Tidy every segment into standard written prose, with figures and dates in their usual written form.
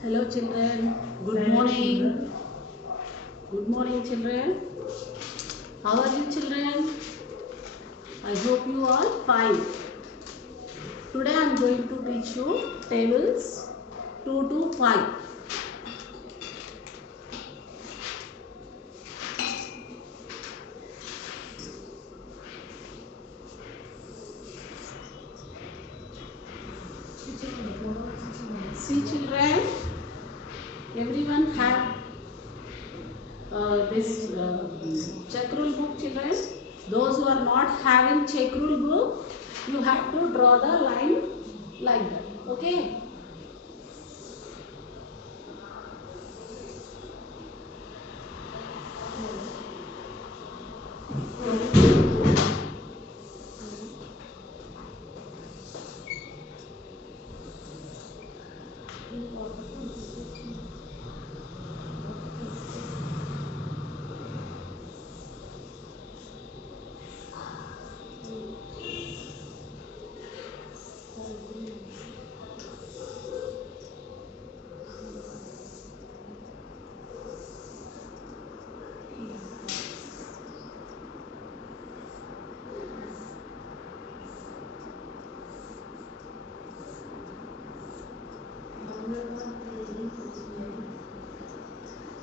Hello children, good morning. Good morning children. How are you children? I hope you are fine. Today I am going to teach you tables 2 to 5. See children, everyone have this check rule book children. Those who are not having check rule book, you have to draw the line like that. Okay?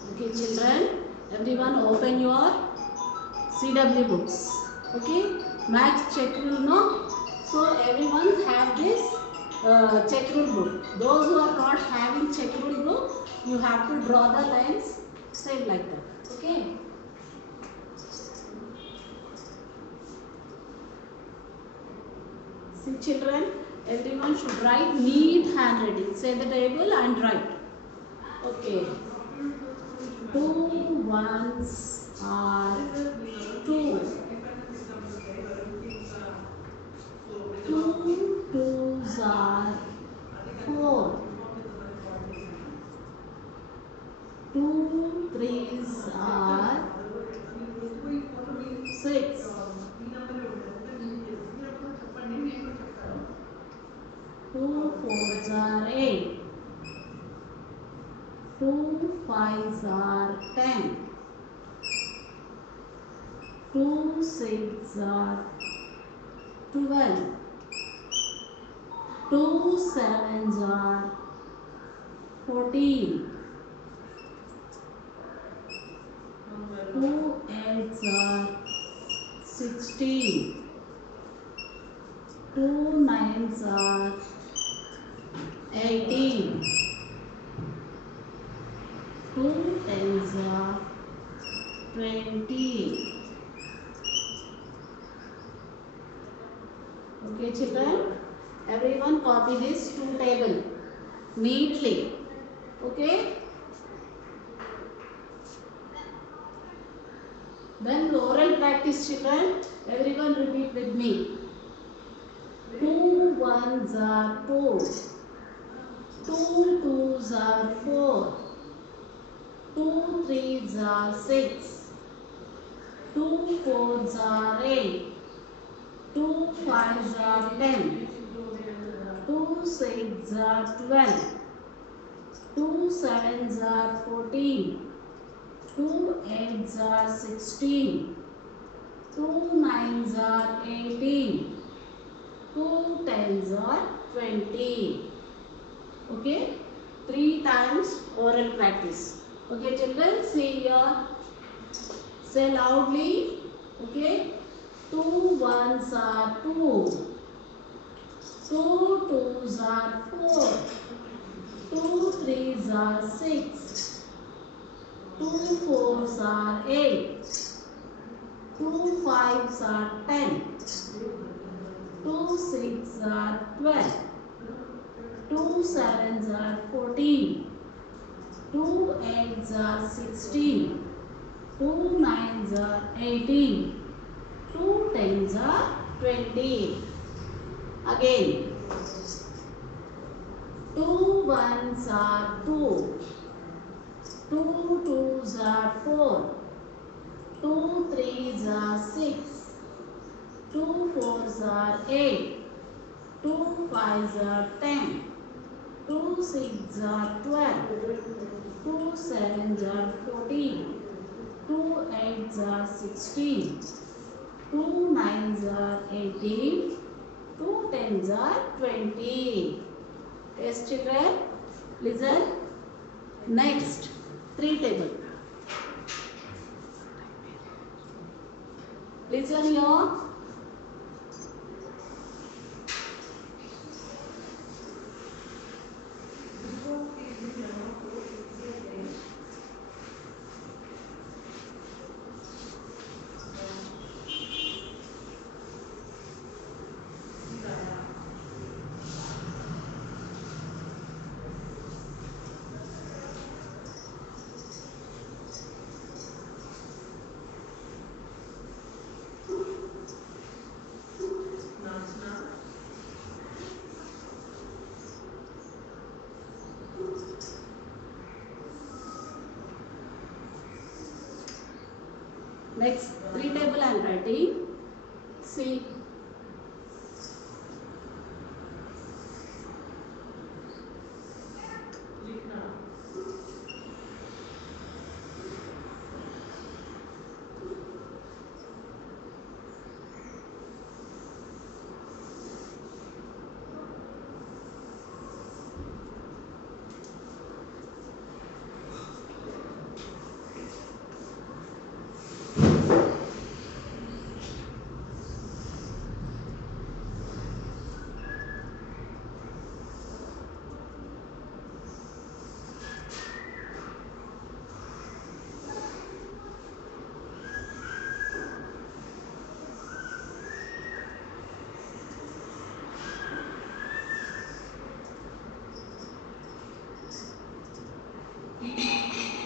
Okay children, everyone open your CW books. Okay, math check rule no. So everyone have this check rule book. Those who are not having check rule book, you have to draw the lines same like that. Okay. See children, everyone should write neat handwriting. Say the table and write. Okay. 2 ones are 2. 2 twos are 4. 2 threes are 6. 2 fours are 8. 2 fives are 10. 2 sixes are 12. 2 sevens are 14. 2 eights are 16. 2 nines are 18. 2 tens are 20. Okay children, everyone copy this 2 table neatly. Okay. Then oral practice children, everyone repeat with me. 2 ones are 2. 2 twos are 4. 2 threes are 6. 2 fours are 8. 2 fives are 10. 2 sixes are 12. 2 sevens are 14. 2 eights are 16. 2 nines are 18. 2 tens are 20. Okay? 3 times oral practice. Okay children, say here. Say loudly. Okay? 2 ones are 2. 2 twos are 4. 2 threes are 6. 2 fours are 8. 2 fives are 10. 2 sixes are 12. 2 sevens are 14. 2 eights are 16. 2 nines are 18. 2 tens are 20. Again. 2 ones are 2. 2 twos are 4. 2 threes are 6. 2 fours are 8. 2 fives are 10. 2 6 are 12. 2 7 are 14. 2 8 are 16. 2 9 are 18. 2 10 are 20. Yes, children, listen. Next, 3 table. Listen here. Next, 3 table I am writing. See.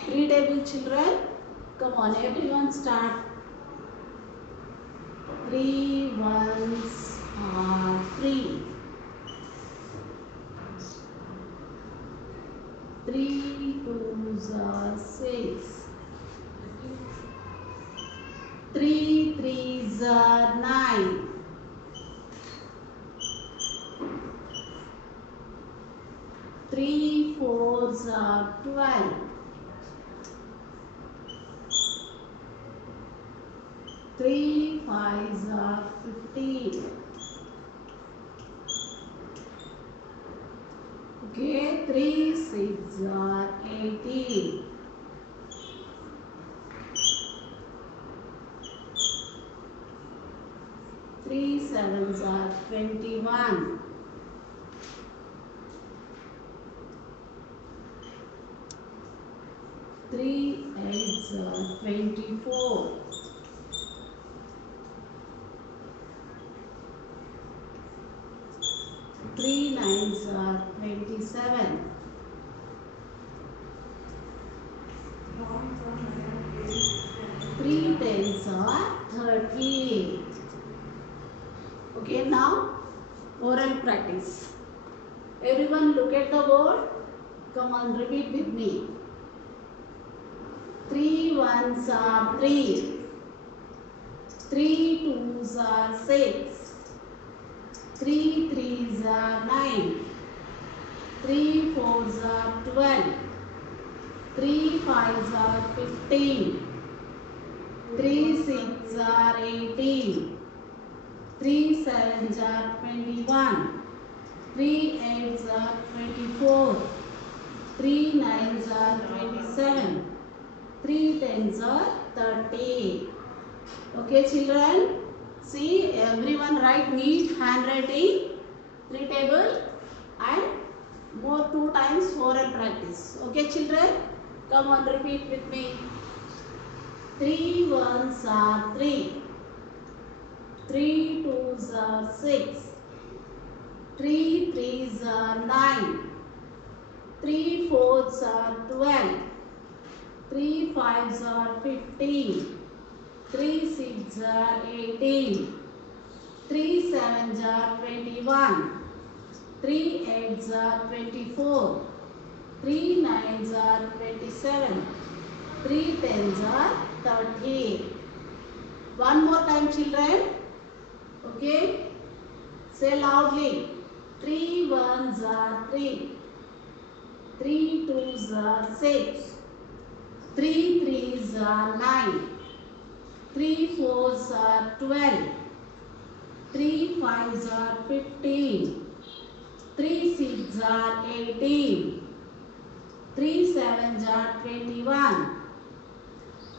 Three table children. Come on, everyone start. 3 ones are 3. 3 twos are 6. 3 threes are 9. 3 fours are 12. 3 fives are 15. Okay, 3 6 are 18. 3 sevens are 21. 3 eights are 24. 3 nines are 27. 3 tens are 30. Okay, now oral practice. Everyone look at the board. Come on, repeat with me. 3 ones are 3. 3 twos are 6. 3 threes are 9. 3 fours are 12. 3 fives are 15. 3 sixes are 18. 3 sevens are 21. 3 eights are 24. 3 nines are 27. 3 tens are 30. Okay, children. See, everyone write neat handwriting, 3 table and more 2 times oral practice. Okay, children. Come on, repeat with me. 3 ones are 3. 3 twos are 6. 3 threes are 9. 3 fours are 12. 3 fives are 15. 3 sixes are 18. 3 sevens are 21. 3 eights are 24. 3 nines are 27. 3 tens are 30. One more time, children. Okay. Say loudly. 3 ones are 3. twos are 6. 3 threes are 9. 3 fours are 12. 3 fives are 15. 3 sixes are 18. 3 sevens are 21.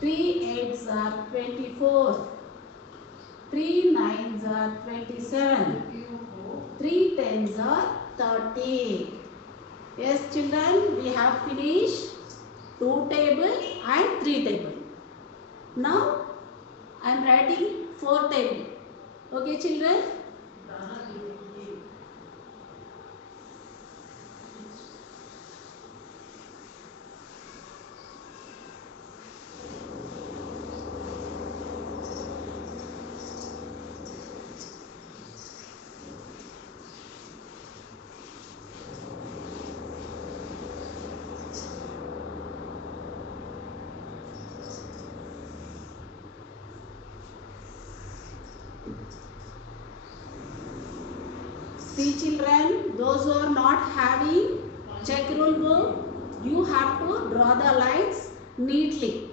3 eights are 24. 3 nines are 27. 3 tens are 30. Yes, children, we have finished 2 table and 3 table. Now, I am writing 4 table. Okay, children? See, children, those who are not having check rule book, you have to draw the lines neatly.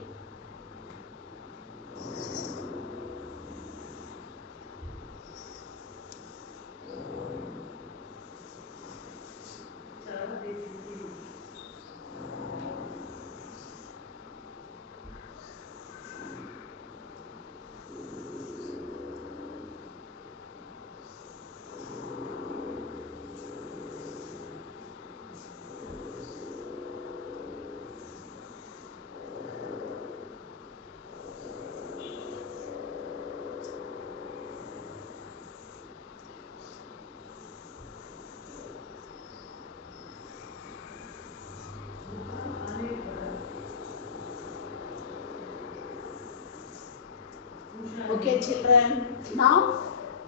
Okay, children. Now,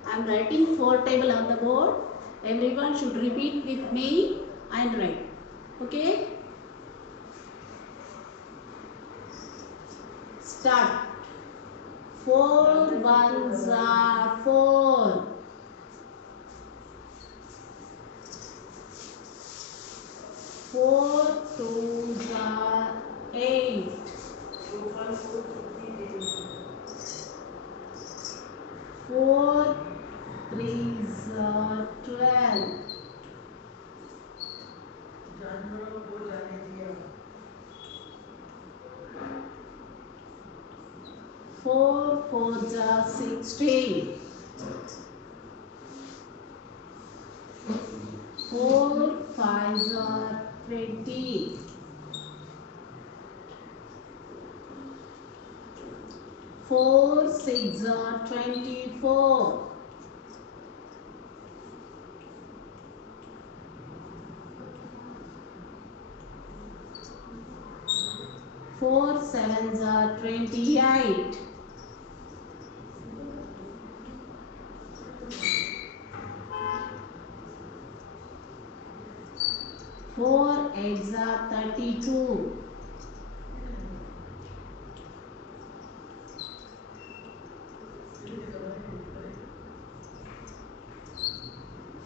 I am writing 4 table on the board. Everyone should repeat with me and write. Okay? Start. 4 ones are 4. 4 twos are 8. 4 threes are 12. 4 fours are 16. 4 fives are 20. 4 sixes are 24. 4 sevens are 28. 4 eights are 32.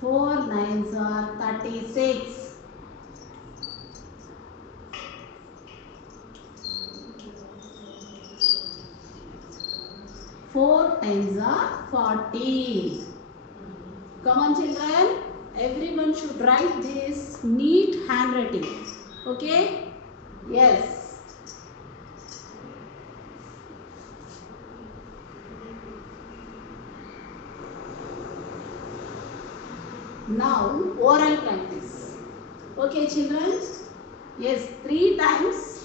4 nines are 36. 4 tens are 40. Come on, children. Everyone should write this neat handwriting. Okay? Yes. Now, oral practice. Okay, children? Yes, 3 times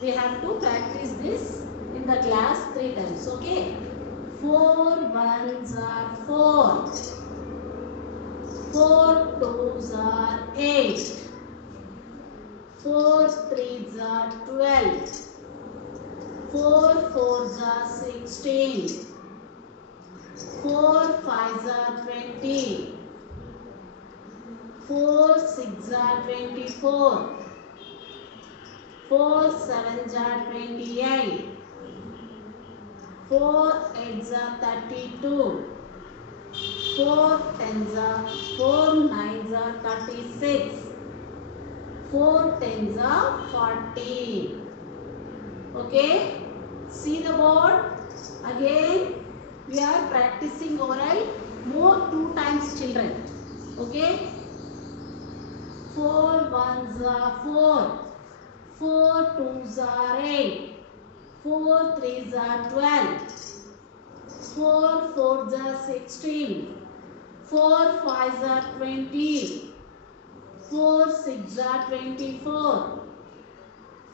we have to practice this in the class 3 times. Okay? 4 ones are 4. 4 twos are 8. 4 threes are 12. 4 fours are 16. 4 fives are 20. 4 sixes are 24. 4 sevens are 28. 4 eights are 32. 4 tens are 4 nines are 36. 4 tens are 40. Okay. See the board. Again we are practicing oral more 2 times, children. Okay. 4 ones are 4. 4 twos are 8. 4 threes are 12. 4 fours are 16. 4 fives are 20. 4 six are 24.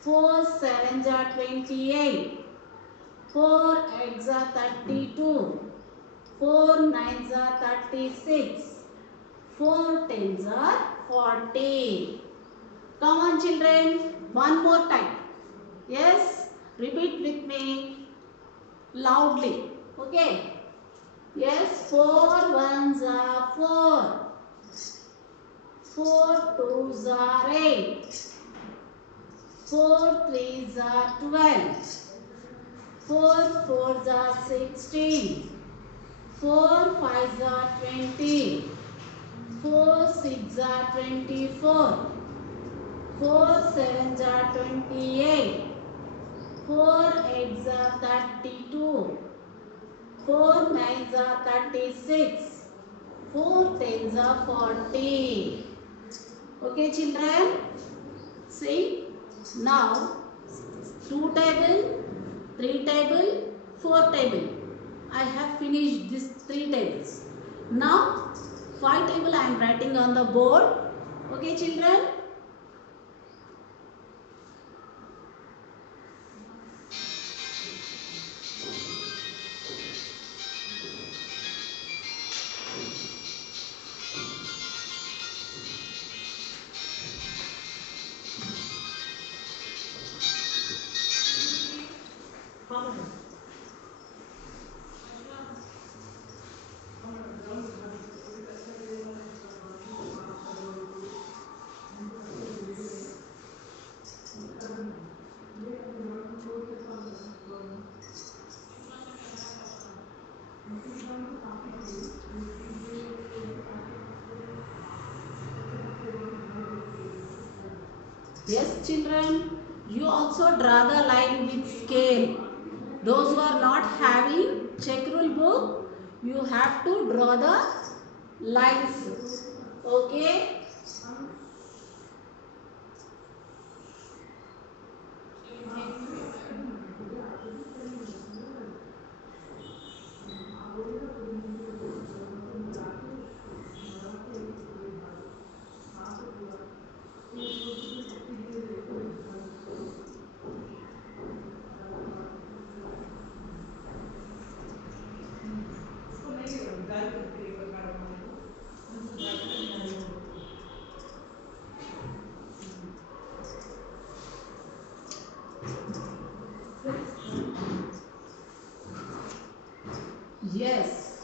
4 sevens are 28. 4 eights are 32. 4 nines are 36. 4 tens are 40. Come on, children. One more time. Yes. Repeat with me loudly. Okay. Yes. 4 ones are 4. 4 twos are 8. 4 threes are 12. 4 fours are 16. 4 fives are 20. 4 six are 24. 4 sevens are 28. 4 eights are 32. 4 nines are 36. 4 tens are 40. Okay, children. See, now 2 table, 3 table, 4 table. I have finished these 3 tables. Now 5 table I am writing on the board. Okay, children. Yes, children, you also draw the line with scale. Those who are not having check rule book, you have to draw the lines. Okay. Yes.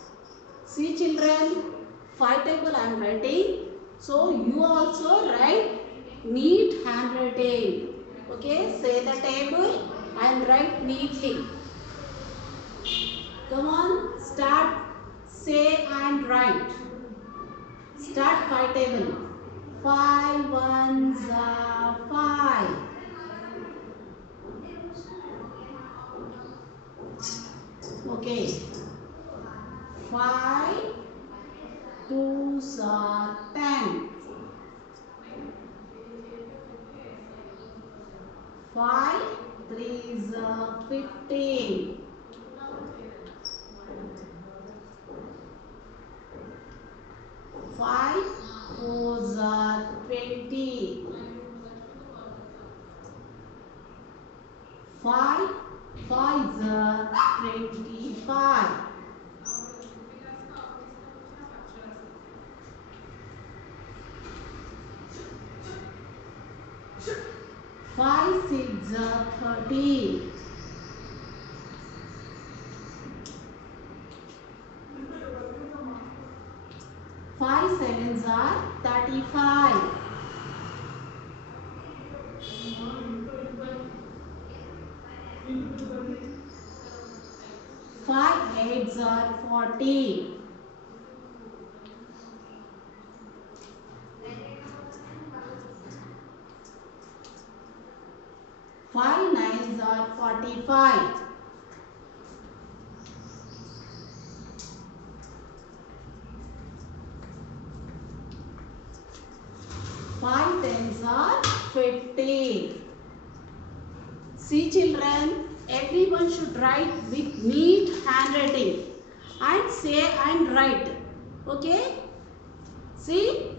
See, children, 5 table I am writing. So you also write neat handwriting. Okay, say the table and write neatly. Come on, start, say and write. Start 5 table. 5 ones are 5. Okay. 5 twos are 10. 5 threes are 15. 5 fours are 20. 5 fives are 25. 5 six are 30. 5 sevens are 35. 5 eights are 40. 5 nines are 45. 5 tens are 50. See children, everyone should write with neat handwriting and say and write. Okay? See?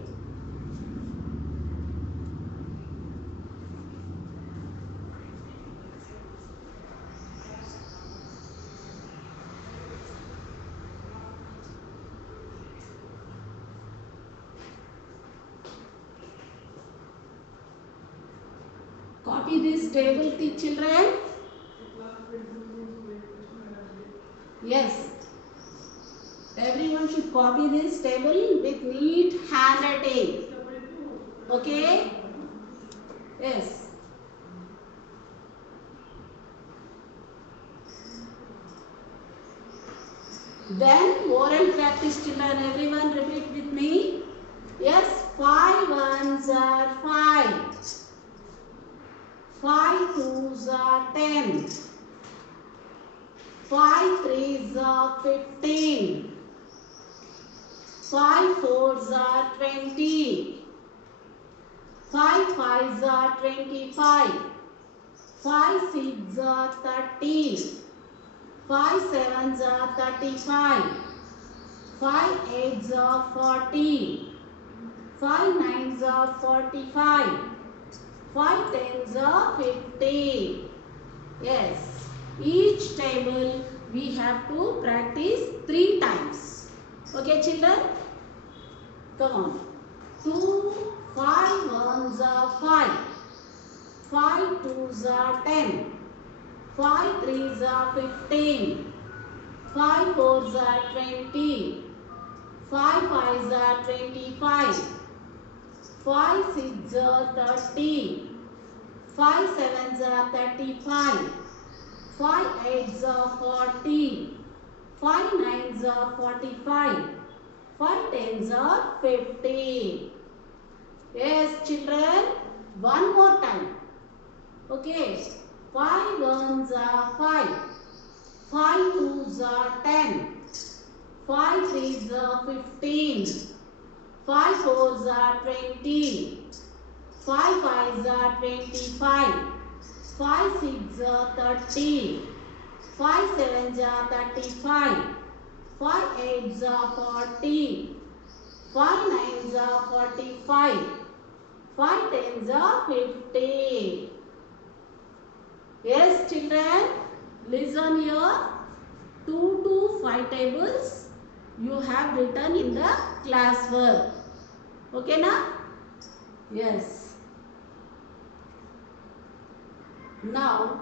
Copy this table, children. Yes. Everyone should copy this table with neat handwriting. Okay? Yes. Then oral practice children. Everyone repeat with me. Yes. 5 ones are 5. 5 twos are 10. 5 threes are 15. 5 fours are 20. 5 fives are 25. 5 sixes are 30. 5 sevens are 35. 5 eights are 40. 5 nines are 45. 5 tens are 50. Yes. Each table we have to practice 3 times. Okay children? Come on. 2, 5 ones are 5. 5 twos are 10. 5 threes are 15. 5 fours are 20. 5 fives are 25. 5 sixes are 30. 5 sevens are 35. 5 eights are 40. 5 nines are 45. 5 tens are 50. Yes children, one more time. Okay. 5 ones are 5. 5 twos are 10. 5 threes are 15. 5 fours are 20. 5 fives are 25. 5 sixes are 30. 5 sevens are 35. 5 eights are 40. 5 nines are 45. 5 tens are 50. Yes children, listen here. 2 to 5 tables you have written in the class work. Okay na? Yes. Now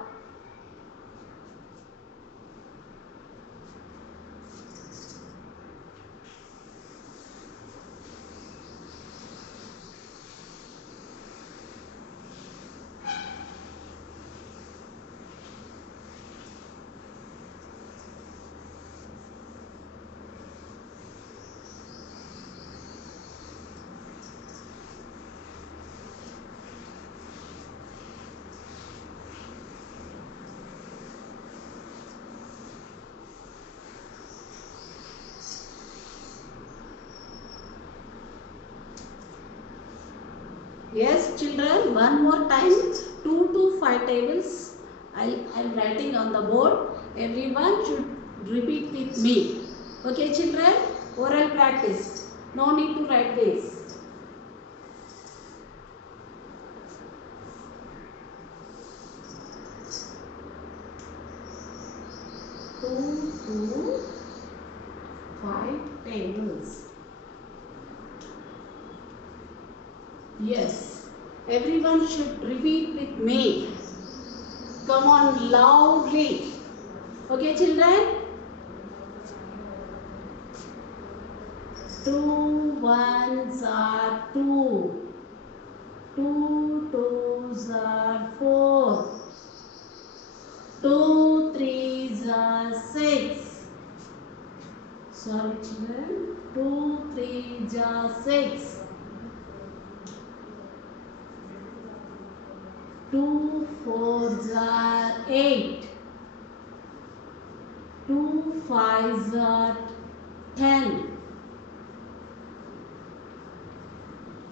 yes children, one more time. 2 to 5 tables I am writing on the board. Everyone should repeat with me. Okay children, oral practice. No need to write this. 2 to 5 tables. Yes, everyone should repeat with me. Come on loudly. Okay children? 2 ones are 2. 2 twos are 4. 2 threes are 6. Sorry children. 2 threes are 6. 2 4s are 8. 2 5s are 10.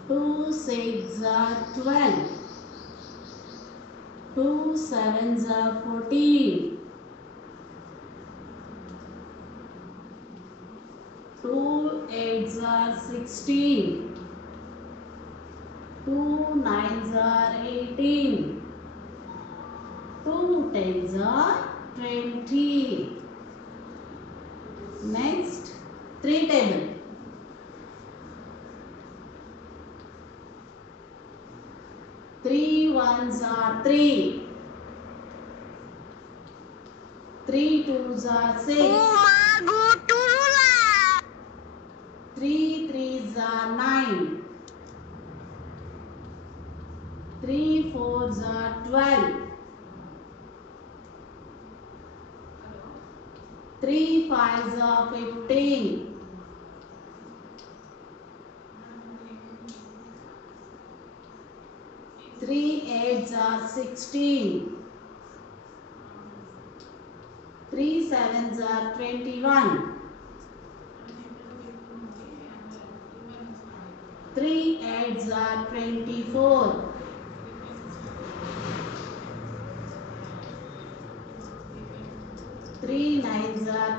2 6s are 12. 2 7s are 14. 2 8s are 16. 2 9s are 18. 2 10s are 20. Next, 3 table. 3 1s are 3. 3 2s are 6. 3 3s are 9. 3 4s are 12. 3 5s are 15. 3 8s are 16. 3 7s are 21. 3 8s are 24. 3 9s are